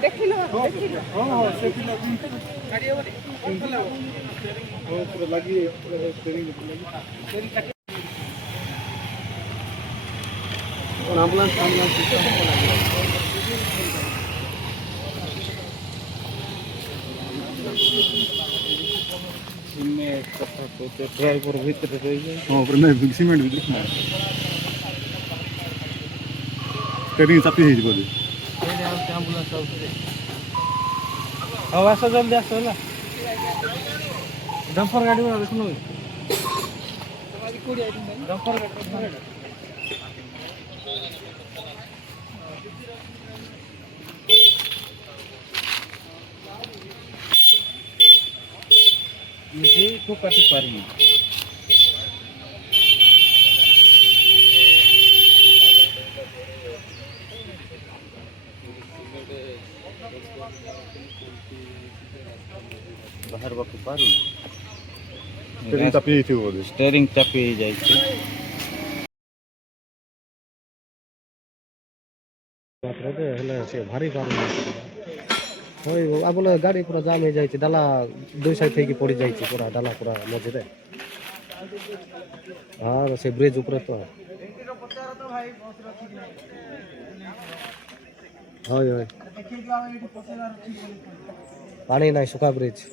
देखिलो लगी ड्राइवर भीतर सिमेंट भी देखना ट्रेनिंग चापी है बोली हाँ आस जल्दी आस है डम्फर गाड़ी में देखो डम्फर को काटी पारी बाहर बाकी पारी स्टीयरिंग चापी थी बोली स्टीयरिंग चापी जाई थी से भारी पारी होय आ बोले गाड़ी पूरा जाम हो जाई डाला दुई साइड थे पड़ी जाई पूरा डाला पूरा मझे हाँ से ब्रिज ऊपर तो होय होय पानी ना सुखा ब्रिज